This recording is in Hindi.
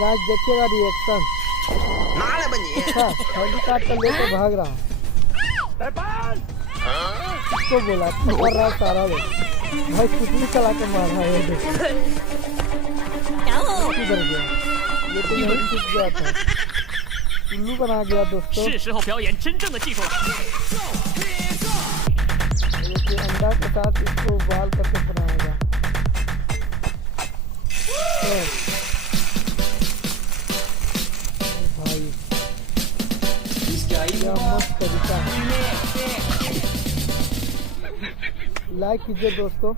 गाइस देखिएगा रिएक्शन। हेलीकॉप्टर तो लेके भाग रहा है। किसको बोला कर रहा है सारा लोग। भाई कितनी चला के मार रहा है ये देखो। किधर गया ये तो यहीं छुप गया था। उल्लू बना गया दोस्तों। 是时候表演真正的技术了。 देखिए अंडा के साथ इसको उबाल करके बनाएगा। तो भाई क्या मस्त तरीका है। लाइक कीजिए दोस्तों।